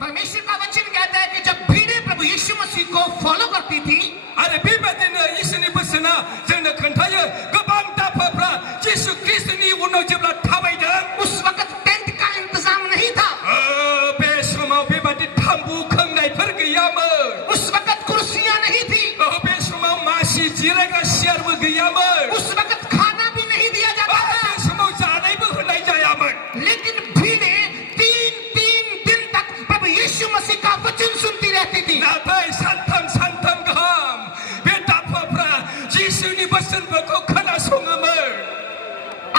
परमेश्वर का वचन कहता है कि जब भीड़ें प्रभु यीशु मसीह को फॉलो करती थी, आरो बेबायदिनो इसोरनि बोसोना जोंनो खोन्थायो गोबां दाफाफ्रा जिसु ख्रीष्टनि उनाव जेब्ला थाबायदों उस वक्त टेंट का इंतजाम नहीं था। बे समाव बेबायदि थाम्बु खोंनायफोर गैयामोन। उस वक्त कुर्सियां नहीं थी। बे समाव मासि जिरायग्रा सियारबो गैयामोन। उस वक्त खाना भी नहीं दिया जाता था। बे समाव जानायबो होनाय जायामोन। लेकिन भीड़ें 3 दिन तक प्रभु यीशु मसीह का वचन सुनती रहती थी। नाथाय सानथाम गाहाम बे दाफाफ्रा जिसुनि बोसोनफोरखौ खोनासङोमोन।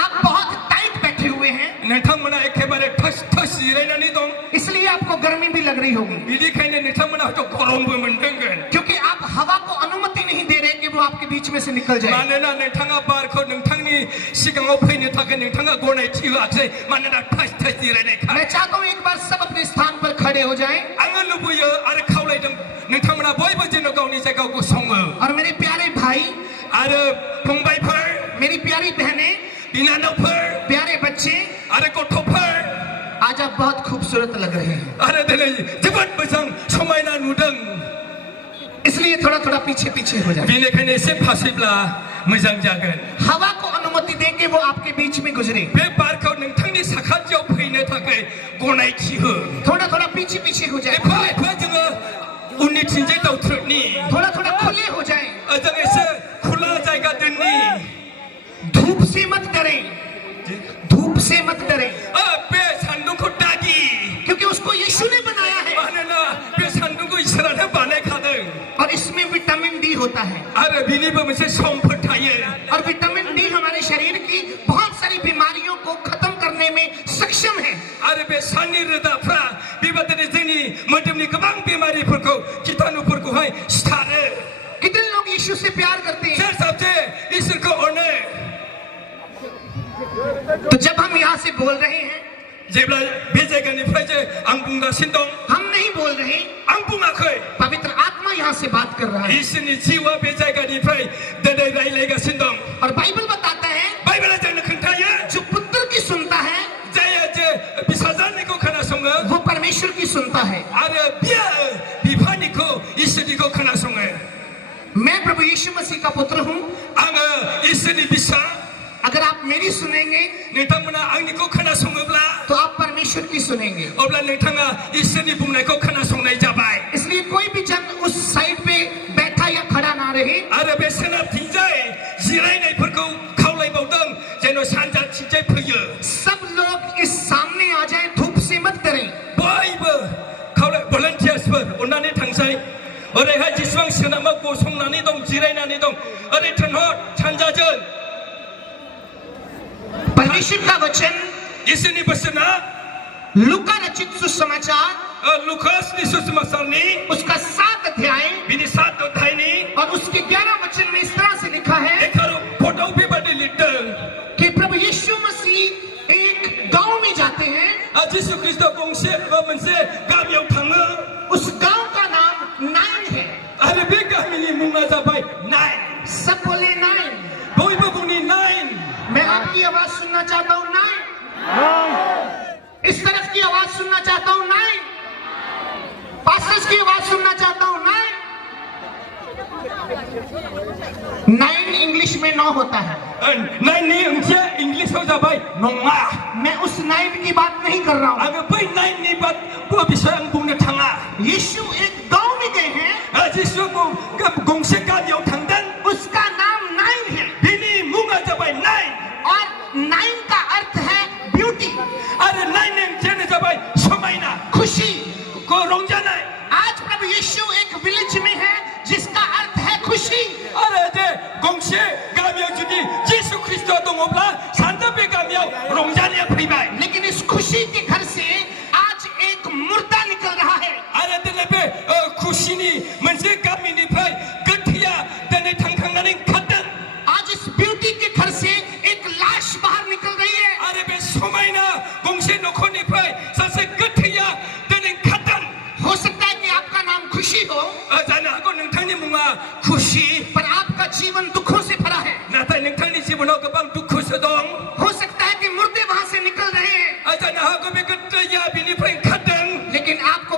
आप बहुत टाइट बैठे हुए हैं, नोंथांमोना एखेबारे ठस ठस जिरायनानै दं। इसलिए आपको गर्मी भी लग रही होगी, बिदिखायनो नोंथांमोना हयथ' गरमबो मोनदोंगोन। क्योंकि आप हवा को अनुमति नहीं दे रहे कि वो आपके बीच में से निकल जाए। मानोना नोंथाङा बारखौ नोंथांनि सिगाङाव फैनो थाखाय नोंथाङा गनायथि होआखै, मानोना ठस ठस जिरायनायखाय। मैं चाहता हूँ एक बार सब अपने स्थान पर खड़े हो जाएं। आङो लुबैयो आरो खावलायदों नोंथांमोना बयबो जेन' गावनि जायगायाव गसङो। और मेरे प्यारे भाई, आरो फंबायफोर, मेरी प्यारी बहनें, बिनानावफोर, प्यारे बच्चे, आरो गथ'फोर, आज आप बहुत खूबसूरत लग रहे हैं, आरो दिनै जोबोद मोजां समायना नुदों। इसलिए थोड़ा थोड़ा पीछे पीछे हो जाए। बेनिखायनो एसे फासैब्ला मोजां जागोन। हवा को अनुमति दें कि वो आपके बीच में गुजरे। बे बारखौ नोंथांनि साखाथियाव फैनो थाखाय गनायथि हो। थोड़ा थोड़ा पीछे पीछे हो जाए, एफा जोङो उननिथिंजाय दावथ्रोदनि। थोड़ा थोड़ा खुले हो जाए। जों एसे खुला जायगा दोननि। धूप से मत डरें, धूप से मत डरें, बे सान्दुंखौ दागि, क्योंकि उसको यीशु ने बनाया है मानोना बे सान्दुंखौ इसोरानो बानायखादों। और इसमें विटामिन डी होता है। आरो बिनिबो मोनसे समफोर थायो। और विटामिन डी हमारे शरीर की बहुत सारी बीमारियों को खत्म करने में सक्षम है। आरो बे साननि रोदाफ्रा बेबादिनो जोंनि मोदोमनि गोबां बेमारिफोरखौ कीटाणुफोरखौहाय सिथारो। कितने लोग यीशु से प्यार करते हैं? सोर साबसे इसोरखौ अनो? तो जब हम यहाँ से बोल रहे हैं, जेब्ला बे जायगानिफ्राय जे आं बुंगासिनो दं, हम नहीं बोल रहे, आं बुङाखै, पवित्र आत्मा यहाँ से बात कर रहा है। इसोरनि जिउआ बे जायगानिफ्राय दिनै रायलायगासिनो दं। और बाइबल बताता है, बाइबेला जोंनो खोन्थायो जो पुत्र की सुनता है जाया जे फिसाजानिखौ खोनासङो वो परमेश्वर की सुनता है। आरो बियो बिफानिखौ इसोरनिखौ खोनासङो। मैं प्रभु यीशु मसीह का पुत्र हूँ। आङो इसोरनि बिसा। अगर आप मेरी सुनेंगे नोंथांमोना आंनिखौ खोनासङोब्ला तो आप परमेश्वर की सुनेंगे। अब्ला नोंथाङा इसोरनि बुंनायखौ खोनासंनाय जाबाय। इसलिए कोई भी जन उस साइड पे बैठा या खड़ा ना रहे। आरो बे सोनाबथिंजाय जिरायनायफोरखौ खावलायबावदों जेन' सानजाथिंजाय फैयो। सब लोग इस सामने आ जाएं, धूप से मत डरें। बयबो खावलाय भलन्टियार्सफोर अननानै थांसाय। ओरैहाय जेसेबां सोनाबाव गसंनानै दं, जिरायनानै दं, ओरै थोनहर सानजाजों। परमेश्वर का वचन इसोरनि बोसोना लूका रचित सुसमाचार लुकासनि सुसमाचारनि उसका 7 अध्याय बिनि 7 अध्यायनि और उसके 11 वचन में इस तरह से लिखा है 11 फट'आव बेबादि लिरदों कि प्रभु यीशु मसीह एक गांव में जाते हैं। जिसु ख्रीष्ट गंसे मोनसे गामियाव थाङो। उस गांव का नाम नाइन है। आरो बे गामिनि मुङा जाबाय नाइन। सब बोले नाइन। बयबो बुंनि नाइन। मैं आपकी आवाज सुनना चाहता हूँ, नाइन। इस तरफ की आवाज सुनना चाहता हूँ, नाइन। पास्टर्स की आवाज सुनना चाहता हूँ, नाइन। 9 इंग्लिश में 9 होता है। नाइननि ओंथिया इंग्लिशआव जाबाय नङा। मैं उस 9 की बात नहीं कर रहा हूँ। आङो बै नाइननि बिसय आं बुंनो थाङा। यीशु एक गांव में गए हैं, जिसु गंसे गामियाव थांदों, उसका नाम नाइन है। बिनि मुङा जाबाय नाइन। और नाइन का अर्थ है ब्यूटी। आरो नाइननि ओंथियानो जाबाय समायना, खुशी, रंजानाय। आज प्रभु यीशु एक विलेज में है जिसका अर्थ है खुशी। आरो जे गंसे गामियाव जुदि जिसु ख्रीष्ट दङब्ला सानदो बे गामियाव रंजानाया फैबाय। लेकिन इस खुशी के घर से आज एक मुर्दा निकल रहा है। आरो दिनै बे खुसिनि मोनसे गामिनिफ्राय गोथैया दिनै थांखांनानै ओंखारदों। आज इस ब्यूटी के घर से एक लाश बाहर निकल रही है। आरो बे समायना गंसे नखरनिफ्राय सासे गोथैया दिनै ओंखारदों। हो सकता है कि आपका नाम खुशी हो, जानो हागौ नोंथांनि मुङा खुसि, पर आपका जीवन दुखों से भरा है। नाथाय नोंथांनि जिबनाव गोबां दुखुसो दं। हो सकता है कि मुर्दे वहां से निकल रहे हैं, जानो हागौ बे गोथैया बिनिफ्राय ओंखारदों। लेकिन आपको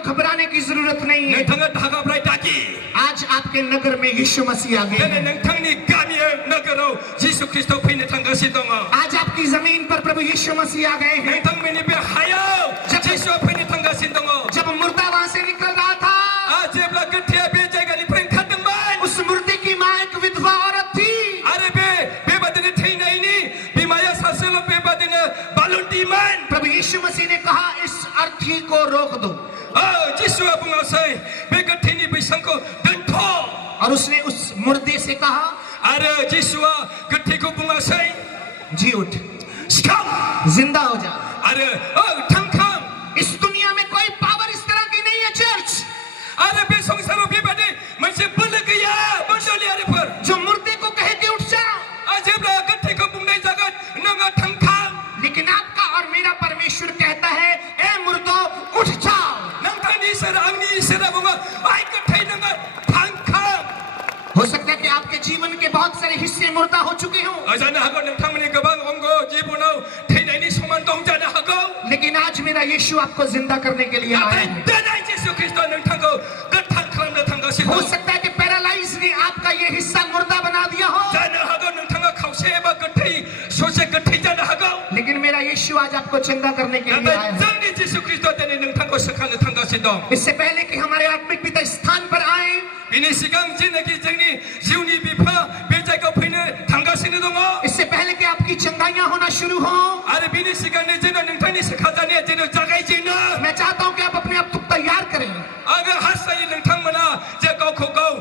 नहीं है। नोंथाङा धागाब्राय दागि आज आपके नगर में यीशु मसीह आ गए दिनै हैं। नोंथांनि गामियाव नोगोराव जिसु ख्रीष्ट फैनो थांगासिनो दङ आज आपकी जमीन पर प्रभु यीशु मसीह आ गए हैं। नोंथांमोननि बे हायाव जिसुआ फैनो थांगासिनो दङ जब मुर्दा वहां से निकल रहा था, जेब्ला गोथैया बे जायगानिफ्राय ओंखारदोंमोन उस मुर्दे की माँ एक विधवा औरत थी। आरो बेबादिनो थैनायनि बिमाया सासेल' बेबादिनो बालुन्दिमोन। प्रभु यीशु मसीह ने कहा इस अर्थी को रोक दो, जिसुआ बुङासै बे गोथैनि बैसांखौ दोनथ'। और उसने उस मुर्दे से कहा आरो जिसुआ गोथैखौ बुङासै जी उठ, सिखां जिंदा हो जा। आरो थांखां। इस दुनिया में कोई पावर इस तरह की नहीं है चर्च, आरो बे संसाराव बेबादि मोनसे बोलो गैया मण्डलियारिफोर जो मुर्दे को कहे कि उठ जा। जेब्ला गोथैखौ बुंनाय जागोन नोङो थांखां। लेकिन आपका और मेरा परमेश्वर कहता है ए मुर्दो उठ जाओ। नोंथांनि इसोर आंनि इसोरा बुङो आइ गोथै नोङो थांखां। हो सकता है कि आपके जीवन के बहुत सारे हिस्से मुर्दा हो चुके हों, जानो हागौ नोंथांमोननि गोबां अंग जिबनाव थैनायनि समान दं जानो हागौ। लेकिन आज मेरा यीशु आपको जिंदा करने के लिए आया नाथाय है। दिनै जिसु ख्रीष्टआ नोंथांखौ गोथां खालामनो थांगासिनो हो दं। सकता है कि पैरालाइज ने आपका ये हिस्सा मुर्दा बना दिया हो, जानो हागौ नोंथाङा खावसे एबा गोथै ससे गोथै जानो हागौ। लेकिन मेरा यीशु आज आपको चंगा करने के लिए नाथाय आया है। जोंनि जिसु ख्रीष्टआ दिनै नोंथांखौ सोखानो थांगासिनो दं। इससे पहले कि हमारे आत्मिक पिता स्थान पर आए, बिनि सिगां जेनाखि जोंनि जिउनि बिफा बे जायगायाव फैनो थांगासिनो दङ। इससे पहले कि आपकी चंगाइयां होना शुरू हो, आरो बिनि सिगांनो जेन नोंथांनि सोखाजानाया जेन जागायजेनो। मैं चाहता हूं कि आप अपने आप को तैयार करें, आङो हास्थायो नोंथांमोना जे गावखौ गाव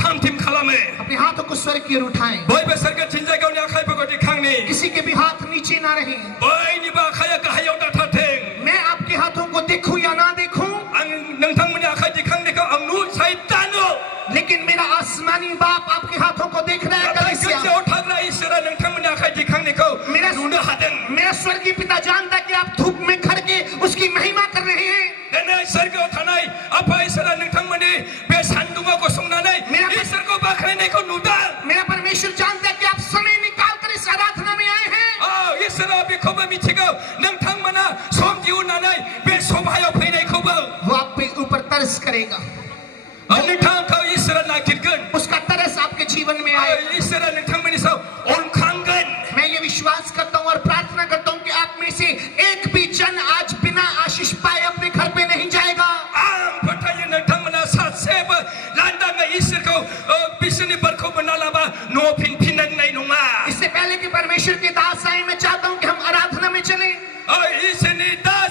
थाम थिम खालामो। अपने हाथों को स्वर्ग की ओर उठाएं, बयबो सोरगोथिंजाय गावनि आखाइफोरखौ दिखांनि। किसी के भी हाथ नीचे ना रहे। बयनिबो आखाइया गाहायाव दाथारथों। मैं आपके हाथों को देखूं या ना देखूं, आं नोंथांमोननि आखाइ दिखांनायखौ आं नुसाय दानो। लेकिन मेरा आसमानी बाप आपके हाथों को देख रहा है। नाथाय कलीसिया, गोजौआव थाग्रा इसोरा नोंथांमोननि आखाइ दिखांनायखौ नुनो हादों। मेरा स्वर्गीय पिता जानता है कि आप धूप में खड़ के उसकी महिमा कर रहे हैं। दिनै सोरगोआव थानाय आफा इसोरा नोंथांमोननि बे सान्दुङाव गसंनानै इसोरखौ बाख्नायनायखौ नुदों। मेरा परमेश्वर जानता है कि आप समय निकाल कर इस आराधना में आए हैं। इसोरा बेखौबो मिथिगौ नोंथांमोना सम दिहुननानै बे सभायाव फैनायखौबो। वो आप पे ऊपर तरस करेगा, नोंथांखौ इसोरा नागिरगोन। उसका तरस आपके जीवन में आए। इसोरा नोंथांमोननि सायाव अनखांगोन। मैं ये विश्वास करता हूँ और प्रार्थना करता हूँ कि आप में से एक भी जन आज बिना आशीष पाए अपने घर पे नहीं जाएगा। आं फोथायो नोंथांमोना सासेबो लांदाङै इसोरखौ बिसोरनि बोरखौ मोनना लाबा न'आव फिननाय नङा। इससे पहले कि परमेश्वर के दास आए, मैं चाहता हूँ कि हम आराधना में चलें। इसोरनि दास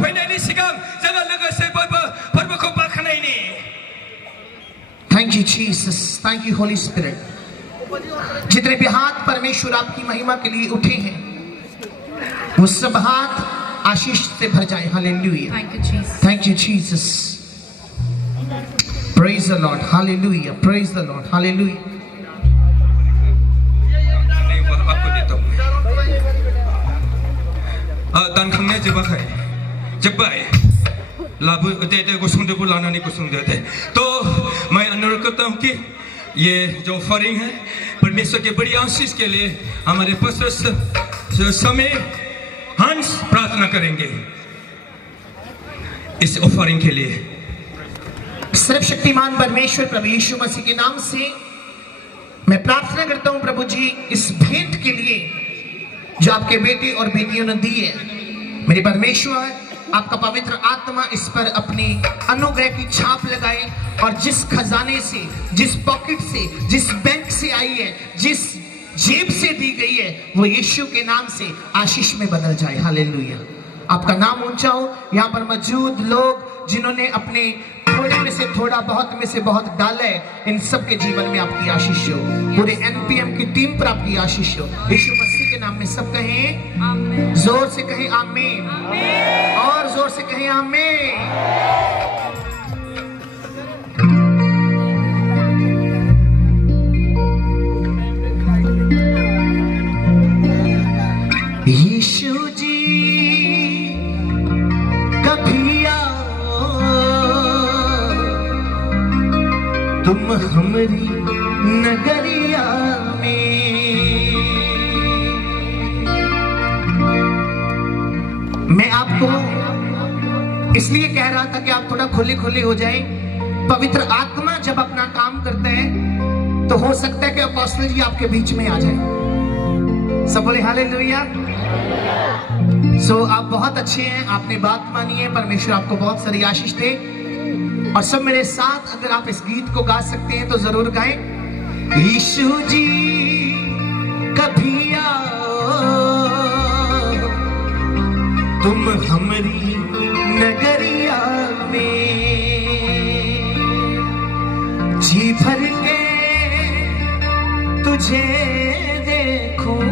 फैनायनि सिगां जोङो लोगोसे बयबो फोरबोखौ बाख्नायनि। Thank you Jesus, thank you holy spirit. जितने भी हाथ परमेश्वर आपकी महिमा के लिए उठे हैं, वो सब हाथ आशीष से भर जाए। Hallelujah, thank you Jesus, praise the lord, hallelujah, praise the lord, hallelujah. दानखांनाया जोबाखै, जोब्बाय। लाबो दे गसंदोबो लानानै गसंदो दे। तो मैं अनुरोध करता हूँ कि ये जो ऑफरिंग है परमेश्वर के बड़ी आशीष के लिए हमारे पास्टर समय हंस प्रार्थना करेंगे इस ऑफरिंग के लिए। सर्वशक्तिमान परमेश्वर प्रभु यीशु मसीह के नाम से मैं प्रार्थना करता हूँ प्रभु जी, इस भेंट के लिए जो आपके बेटे और बेटियों ने दी है, मेरे परमेश्वर आपका पवित्र आत्मा इस पर अपनी अनुग्रह की छाप लगाए और जिस खजाने से, जिस पॉकेट से, जिस बैंक से आई है, जिस जेब से दी गई है, वो यीशु के नाम से आशीष में बदल जाए। हालेलुया, आपका नाम ऊंचा हो। यहाँ पर मौजूद लोग जिन्होंने अपने थोड़े में से थोड़ा, बहुत में से बहुत डाला है, इन सब के जीवन में आपकी आशीष हो। पूरे एनपीएम की टीम पर आपकी आशीष हो। यीशु मसीह के नाम में सब कहें आमीन। जोर से कहें आमीन, और जोर से कहें आमीन। यीशु जी कभी आओ, तुम हमारी नगरिया में। मैं आपको इसलिए कह कह रहा था कि आप थोड़ा खुले खुले हो जाएं। पवित्र आत्मा जब अपना काम करते हैं तो हो सकता है कि अपोस्टल जी आपके बीच में आ जाए। सब बोले हालेलुया। आप बहुत अच्छे हैं, आपने बात मानी है। परमेश्वर आपको बहुत सारी आशीष दे। और सब मेरे साथ अगर आप इस गीत को गा सकते हैं तो जरूर गाएं। यीशु जी कभी आओ तुम हमारी नगरिया में, जी भर के तुझे देखूं,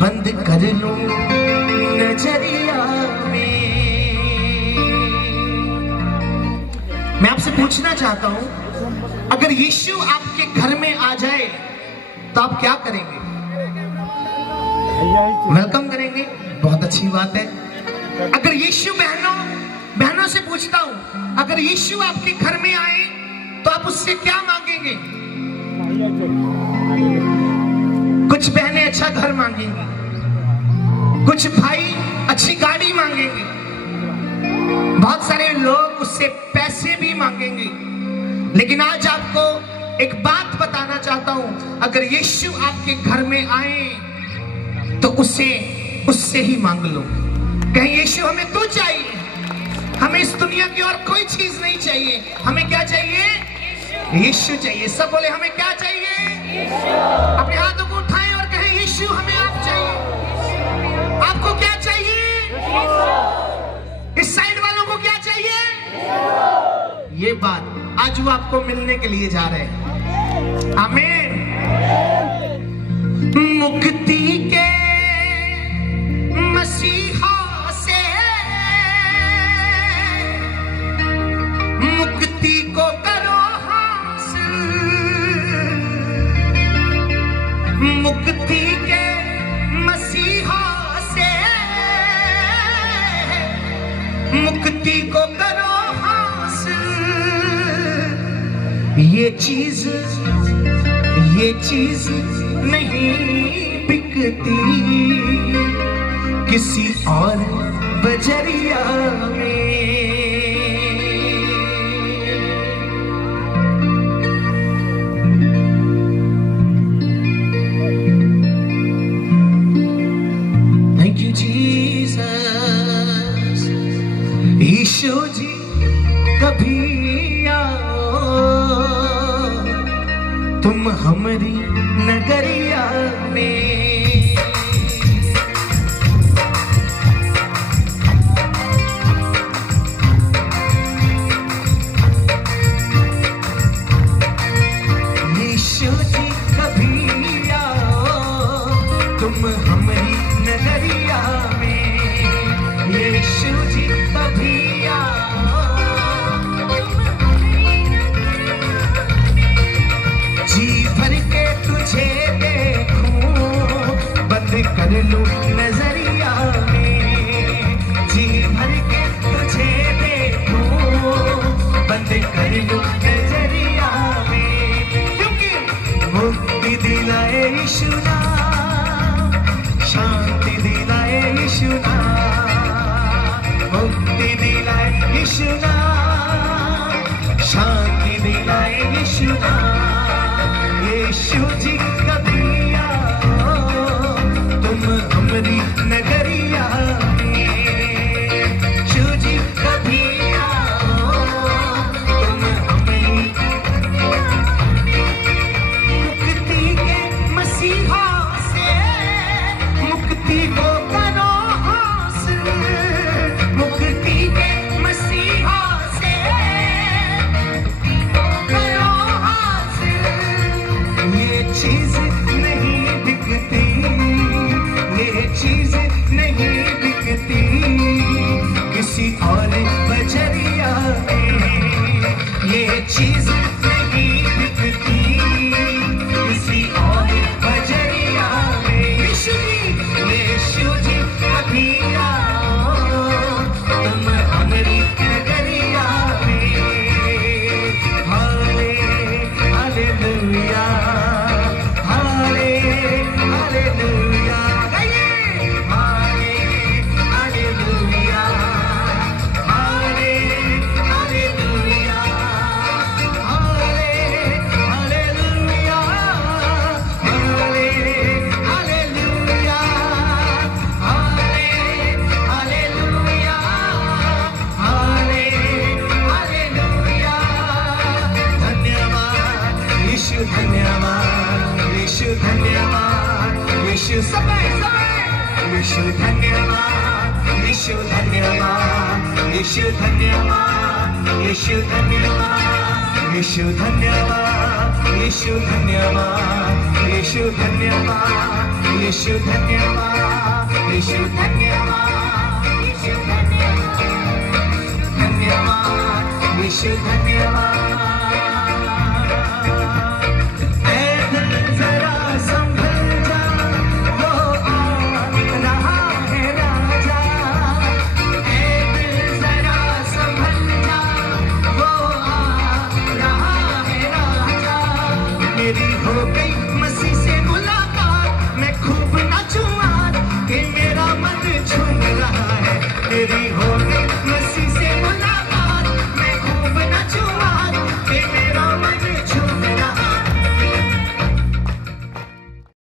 बंद कर लूं नजरिया में। मैं आपसे पूछना चाहता हूं, अगर यीशु आपके घर में आ जाए तो आप क्या करेंगे? वेलकम करेंगे, बहुत अच्छी बात है। अगर यीशु बहनों से पूछता हूं, अगर यीशु आपके घर में आए तो आप उससे क्या मांगेंगे? कुछ बहनें अच्छा घर मांगेंगी, कुछ भाई अच्छी गाड़ी मांगेंगे, बहुत सारे लोग उससे पैसे भी मांगेंगे। लेकिन आज आपको एक बात बताना चाहता हूं, अगर यीशु आपके घर में आए तो उससे ही मांग लो। कहीं यीशु हमें तू चाहिए, हमें इस दुनिया की और कोई चीज नहीं चाहिए। हमें क्या चाहिए? यीशु चाहिए। सब बोले हमें क्या चाहिए? अपने हाथों को उठाएं और कहें यीशु हमें आप चाहिए। आपको क्या चाहिए? इस साइड वालों को क्या चाहिए? ये बात आज वो आपको मिलने के लिए जा रहे हैं। आमीन। मुक्ति के मसीहा से मुक्ति को करो हासिल, मुक्ति के मसीहा से मुक्ति को करो हासिल। ये चीज नहीं बिकती किसी और बजरिया में। Thank you Jesus. Yeshu ji कभी आओ तुम हमारी नगरिया में। यीशु जी कभी आओ तुम हमारी नगरिया में। यीशु जी कभी आओ जी भर के तुझे देखूं, बंद कर लूं नजरिया में। जी भर के तुझे देखूं, बंद कर लूं नजरिया में। क्योंकि मुक्ति दिलाए यीशु नाम, शांति दिलाए यीशु नाम, मुक्ति दिलाए यीशु नाम, शांति दिलाए यीशु नाम। यीशु जी कभी आओ तुम हमारी नगरिया में। यीशु जी कभी आओ तुम हमारी मुक्ति के मसीहा से मुक्ति को करो हासिल, मुक्ति के मसीहा से करो हासिल। ये चीज नहीं बिकती, ये चीज नहीं बिकती किसी और बजरिया में। ये चीज नहीं बिकती किसी और बजरिया में। यीशु जी कभी आओ तुम हमारी नगरिया में। Hallelujah, hallelujah, hallelujah. धन्यवाद यीशु धन्यवाद यीशु धन्यवाद यीशु धन्यवाद यीशु धन्यवाद यीशु धन्यवाद यीशु धन्यवाद यीशु धन्यवाद यीशु धन्यवाद यीशु धन्यवाद जरा संभल जा वो आ रहा है राजा जरा संभल जा वो आ रहा है राजा मेरी हो गई मसीह से मुलाकात मैं खूब नाचूं आज कि मेरा मन झूम रहा है मेरी हो गई मसीह